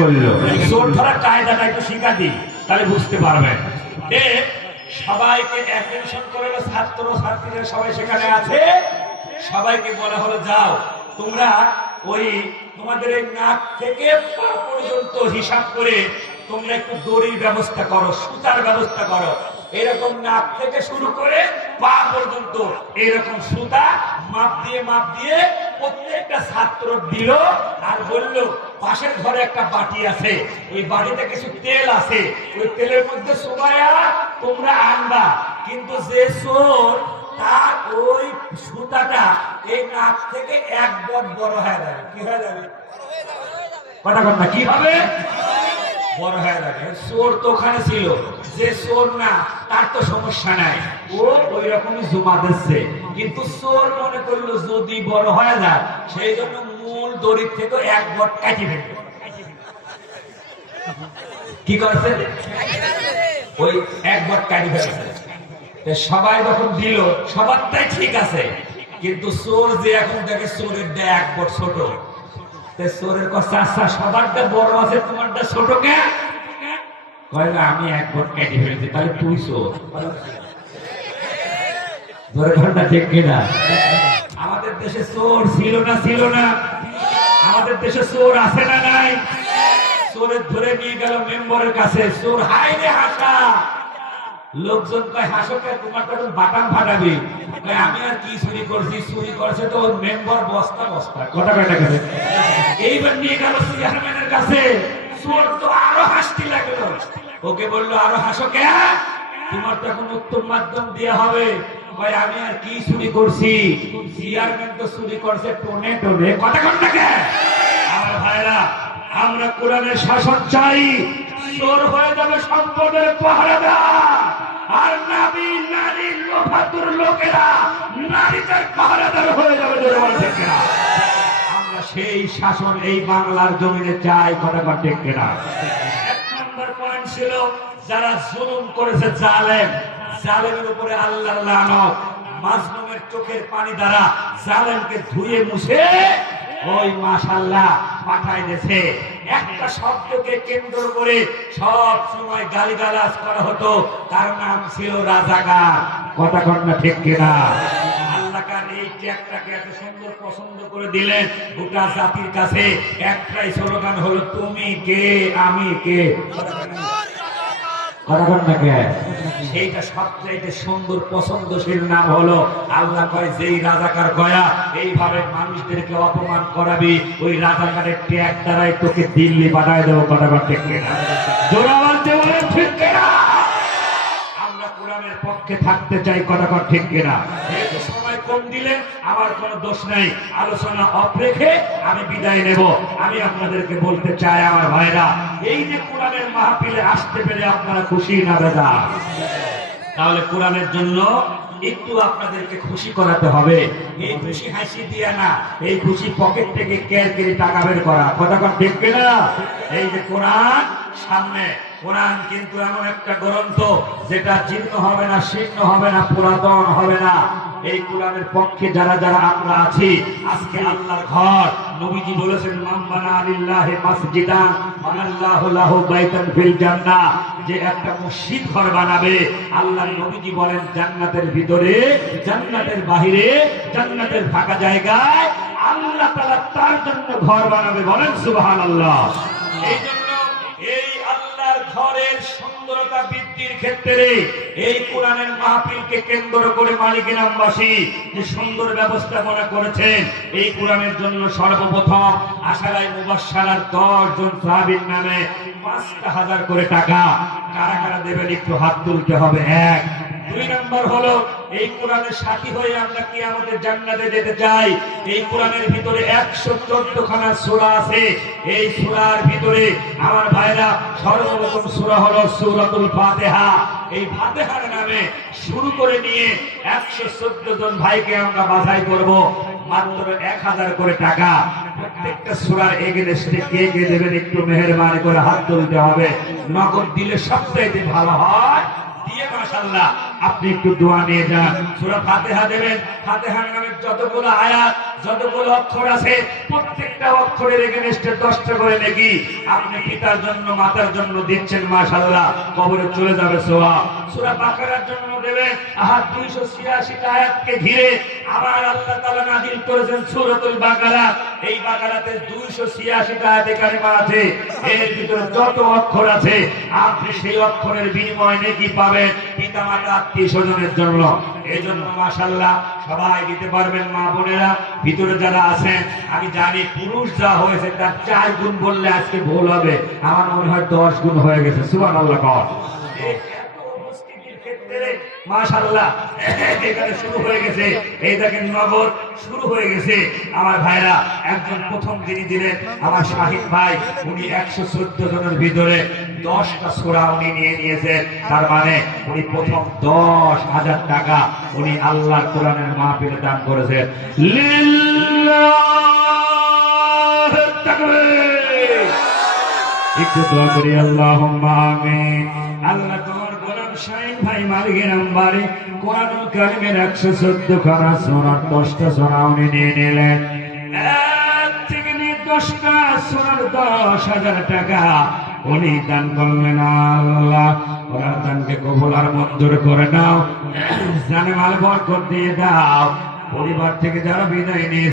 করলো চোর ধরার কায়দাটা একটু শিখা দিই, তাহলে বুঝতে পারবেন। সবাইকে অ্যাটেনশন করে, ছাত্র ছাত্রীরা সবাই সেখানে আছে, সবাইকে বলা হলো যাও তোমরা ওই তোমাদের এই নাক থেকে পা পর্যন্ত হিসাব করে তোমরা একটু দড়ির ব্যবস্থা করো, সুতার ব্যবস্থা করো। এরকম নাক থেকে শুরু করে পা পর্যন্ত এরকম সুতা মাপ দিয়ে প্রত্যেকটা ছাত্র দিল, আর বলল পাশের ঘরে একটা বাটি আছে, ওই বাটিতে কিছু তেল আছে, ওই তেলের মধ্যে চুবাইয়া তোমরা আনবা। কিন্তু যে চোর তার ওই সুতাটা এই নাক থেকে এক বট বড় হয়ে যাবে। কি হয়ে যাবে? কথা কথা কি হবে? বড় হয়ে যাবে। চোর তো ওখানে ছিল, যে চোর না তার তো সমস্যা নাই, ও ওই রকমই জমা দিচ্ছে। কিন্তু চোর মনে করলো যদি বড় হয়ে যায়, সেই জন্য মূল দড়ির থেকে এক বট কাটি ফেলবে। কি করছে? ওই এক বট কাটি ফেলছে। সবাই যখন দিল সবারটাই ঠিক আছে, কিন্তু চোর যে এখন দেখে চোরের দেয় এক বট ছোট, চোরের কথা আচ্ছা সবারটা বড় আছে তোমারটা ছোট কে? আমি এক বট কেটে ফেলেছি, তাহলে তুই চোর। ধরে ঘন্টা ঠিক কিনা? আমাদের দেশে চোর ছিল না? আমাদের দেশে চোর আছে না নাই? চোরের ধরে নিয়ে গেল মেম্বারের কাছে, চোর হাই রে হাসা। লোকজন কয় হাসকে তোমার তখন বাটাম ফাটাবি। আমি আর কি চুরি করছি? চুরি করছে তো মেম্বার বস্তা বস্তা কটা কটা গেছে। এইবার নিয়ে গেল চেয়ারম্যানের কাছে, চোর তো আরো হাসতে লাগলো। ওকে বললো আরো হাসকে, তোমার তো এখন উত্তম মাধ্যম দেওয়া হবে। ভাই আমি আর কি চুরি করছি? চেয়ারম্যান তো চুরি করছে টোনে টোনে। কথা কটাকে আমার ভাইরা, আমরা কোরআনের শাসন চাই। চোর হয়ে যাবে সম্পদের পাহারাদার, আর নারী নারীর লোভাতুর লোকেরা নারীদের পাহারাদার হয়ে যাবে। আমরা সেই শাসন এই বাংলার জমিনে চাই। কথা ঠিক কিনা? এক নম্বর পয়েন্ট ছিল যারা জুলুম করেছে, জালেম, জালেমের উপরে আল্লাহর লানত। মাজলুমের চোখের পানি দ্বারা জালেমকে ধুয়ে মুছে ওই মাশাআল্লাহ পাঠাই দিয়েছে। একটা শব্দকে কেন্দ্র করে সব সময় গালিগালাজ করা হতো, তার নাম ছিল রাজাকার। কথা কন্যা ঠিক কিনা? আল্লাহ এই ট্যাগটাকে এত সুন্দর পছন্দ করে দিলেন, গোটা জাতির কাছে একটাই স্লোগান হলো তুমি কে আমি কে। সেইটা সবচাইতে সুন্দর পছন্দশীল নাম হলো আল্লাহ কয় যেই রাজাকার গয়া এইভাবে মানুষদেরকে অপমান করাবি, ওই রাজাকারের ট্যাগ দ্বারাই তোকে দিল্লি পাঠায় দেবো। কথা ঠিক কিনা? জোরে বলতে বলেন ঠিক কিনা? আমরা কোরআনের পক্ষে থাকতে চাই। কথা ঠিক কিনা? সময় কম দিলেন, আমার কোনো দোষ নাই। আলোচনা অফ রেখে আমি বিদায় নেব। আমি আপনাদেরকে বলতে চাই আমার ভাইরা, এই যে কোরআনের মাহফিলে আসতে পেরে আপনারা খুশি না বেজা? তাহলে কোরআনের জন্য একটু আপনাদেরকে খুশি করাতে হবে। এই খুশি হাসি দিয়া না, এই খুশি পকেট থেকে কেয়ার করে টাকা বের করা। কথা ঠিক কিনা? এই যে কোরআন সামনে, কোরআন কিন্তু এমন একটা গ্রন্থ যেটা জীর্ণ হবে না, শীর্ণ হবে না, পুরাতন হবে না। এই কোরআনের পক্ষে যারা যারা আমরা আছি, আজকে আল্লাহর ঘর, নবীজি বলেছেন মান বানা লিল্লাহি মাসজিদান বানাল্লাহু লাহু বাইতান ফিল জান্নাহ, যে একটা মসজিদ ঘর বানাবে, আল্লাহর নবীজি বলেন জান্নাতের ভিতরে, জান্নাতের বাহিরে, জান্নাতের ফাঁকা জায়গায় আল্লাহ তাআলা তার জন্য ঘর বানাবে। বলেন সুবহানাল্লাহ। এই জন্য এই আল্লাহর ঘরের সুন্দরতা বৃদ্ধির ক্ষেত্রে এই কোরআনের মাহফিলকে কেন্দ্র করে মালিকিনামবাসী যে সুন্দর ব্যবস্থাপনা করেছেন, এই কোরআনের জন্য সর্বপ্রথম আশারায়ে মুবাশশারার 10 জন সাহাবীর নামে 5,000 করে টাকা। কারা কারা দেবেন একটু হাত তুলতে হবে। 1 2 নম্বর হলো এই কোরআনের সাথী হয়ে আমরা কি আমাদের জান্নাতে যেতে চাই। এই কোরআনের ভিতরে 114 খানা সূরা আছে। এই সূরার ভিতরে আমার ভাইরা সর্বপ্রথম সূরা হলো সূরাতুল ফাতিহা। এই ফাতিহার নামে শুরু করে নিয়ে 114 জন ভাইকে আমরা বাছাই করব। মাত্র 1000 করে টাকা। প্রত্যেকটা সূরার এগেইনস্টে কে কে দেবেন একটু মেহেরবানি করে হাত তুলতে হবে। নগদ দিলে সবচেয়ে ভালো হয়। দিয়ে মাশাআল্লাহ আপনি একটু দোয়া নিয়ে যান। সূরা ফাতিহা দেবেন। ফাতিহার নামে যতগুলো আয়াত, যতগুলো অক্ষর আছে, প্রত্যেকটা অক্ষরের এগেনস্টে 10টা করে নেকি আপনি পিতার জন্য, মাতার জন্য দিচ্ছেন। মাশাআল্লাহ, কবরে চলে যাবে সওয়াব। সূরা বাকারার জন্য দেবেন। 286টা আয়াতকে ঘিরে আবার আল্লাহ তাআলা নাযিল করেছেন সূরাতুল বাকারা। এই বাকারাতে 286টা আয়াতে কারিমা আছে। এর ভিতরে যত অক্ষর আছে আপনি সেই অক্ষরের বিনিময়ে নেকি পাবেন পিতা মাতা আত্মীয় স্বজনের জন্য। এই জন্য মাশাআল্লাহ সবাই দিতে পারবেন। মা বোনেরা ভিতরে যারা আছেন, আমি জানি পুরুষ যা হয়েছে তার 4 গুণ বললে আজকে ভুল হবে, আমার মনে হয় 10 গুণ হয়ে গেছে। সুবহানাল্লাহ। মাশাআল্লাহ এখানে শুরু হয়ে গেছে, এই দেখেন নগদ শুরু হয়ে গেছে। আমার ভাইরা একজন প্রথম দিনই দিলেন আমার শাহিদ ভাই, উনি 114 জনের ভিতরে 10টা সূরা উনি নিয়ে নিয়েছেন। তার মানে উনি প্রথম 10,000 টাকা উনি আল্লাহর কোরআনের মাহফিলে দান করেছেন। লিল্লাহু তাকবীর। একটু দোয়া করি, আল্লাহুম্মা আমিন। আল্লাহ তোমার গোলাম শাহিদ ভাই মালিকের নাম্বারে কোরআনুল কারীমের 114 খানা সূরার 10টা সূরা উনি নিয়ে নিলেন। এক থেকে নিয়ে 10টা সূরার 10,000 টাকা উনি দান করলেন। আল্লাহ ওনার দানকে কবুল আর মঞ্জুর করে নাও, জানে মাল বরকত দিয়ে দাও। পরিবার থেকে যারা বিদায় নিয়ে